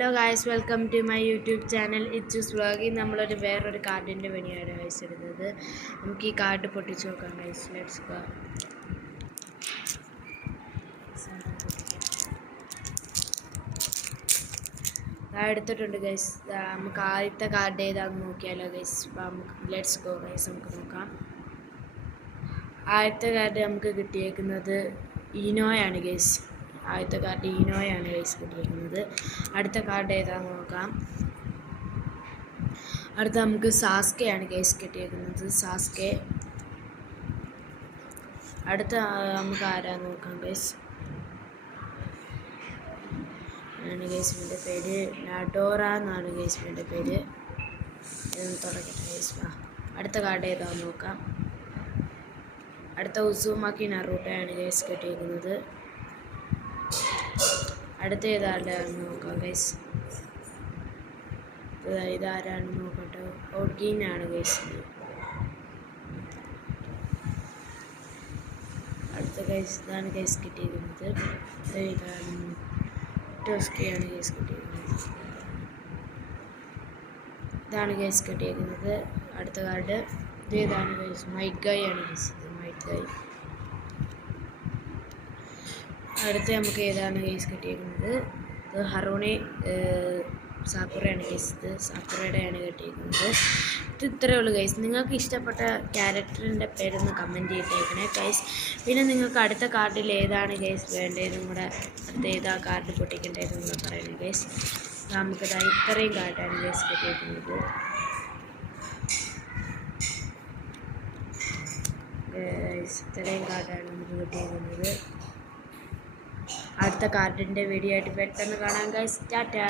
Hello guys, welcome to my YouTube channel it's വ്ളോഗിൽ നമ്മളൊരു വേറൊരു കാർഡിൻ്റെ പണിയാണ് ഗൈസ് എടുത്തത്. നമുക്ക് ഈ കാർഡ് പൊട്ടിച്ച് നോക്കാം ഗൈസ്. Let's go. എടുത്തിട്ടുണ്ട് ഗൈസ്. നമുക്ക് ആദ്യത്തെ കാർഡ് ഏതാണെന്ന് നോക്കിയാലോ ഗൈസ്. അപ്പോൾ നമുക്ക് ലെറ്റ്സ് ഗോ ഗൈസ്, നമുക്ക് നോക്കാം. ആദ്യത്തെ കാർഡ് നമുക്ക് കിട്ടിയേക്കുന്നത് ഈനോയാണ് ഗൈസ്. ആദ്യത്തെ കാർഡ് ഈനോയാണ് ഗൈസ് കിട്ടിയിരിക്കുന്നത്. അടുത്ത കാർഡ് ഏതാണെന്ന് നോക്കാം. അടുത്ത നമുക്ക് സാസ്കെയാണ് ഗൈസ് കിട്ടിയിരിക്കുന്നത്. സാസ്കെ. അടുത്ത നമുക്ക് ആരാന്ന് നോക്കാം ഗൈസ്. ആണ് ഗൈസിൻ്റെ പേര് നഡോറ എന്നാണ് ഗൈസിൻ്റെ പേര്. ഇതൊന്ന് തുടക്കട്ടെ ഗൈസ്. അടുത്ത കാർഡ് ഏതാണെന്ന് നോക്കാം. അടുത്ത ഉസുമാക്കി നറൂട്ടോയാണ് ഗൈസ് കിട്ടിയിരിക്കുന്നത്. അടുത്ത ഏതാണ്ടാണെന്ന് നോക്കാം ഗൈസ്. ഇതാരാണെന്ന് നോക്കട്ടെ. ഓഡ്ഗീനാണ് ഗൈസ്. അടുത്ത ഗൈസ് ഇതാണ് ഗൈസ് കിട്ടിയിരിക്കുന്നത്. ഇതാണ് ടോസ്കിയാണ് ഗൈസ് കിട്ടിയിരിക്കുന്നത്. ഇതാണ് ഗൈസ് കിട്ടിയിരിക്കുന്നത്. അടുത്ത കാർഡ് ഇതാണ് ഗൈസ്. മൈഗായി ആണ് ഗൈസ്. മൈഗായി. അടുത്ത് നമുക്ക് ഏതാണ് ഗൈസ് കിട്ടിയിരിക്കുന്നത്. ഇത് ഹറോണി സാക്കുറയാണ് ഗൈസ്. ഇത് സാക്കുറയുടെയാണ് കിട്ടിയിരിക്കുന്നത്. ഇത് ഇത്രയേ ഉള്ളൂ ഗൈസ്. നിങ്ങൾക്ക് ഇഷ്ടപ്പെട്ട ക്യാരക്ടറിൻ്റെ പേരൊന്ന് കമൻറ്റ് ചെയ്തേക്കണേ ഗൈസ്. പിന്നെ നിങ്ങൾക്ക് അടുത്ത കാർഡിൽ ഏതാണ് ഗൈസ് വേണ്ടതെന്നും കൂടെ, അടുത്ത ഏതാ കാർഡ് പൊട്ടിക്കേണ്ടതെന്നും കൂടെ പറയണം ഗൈസ്. നമുക്കിത് ഇത്രയും കാർഡാണ് ഗൈസ് കിട്ടിയിരിക്കുന്നത്. ഇത്രയും കാർഡാണ് നമുക്ക് കിട്ടിയിരിക്കുന്നത്. അടുത്ത കാർഡിൻ്റെ വീഡിയോ ആയിട്ട് പെട്ടെന്ന് കാണാം ഗൈസ്. ടാറ്റാ.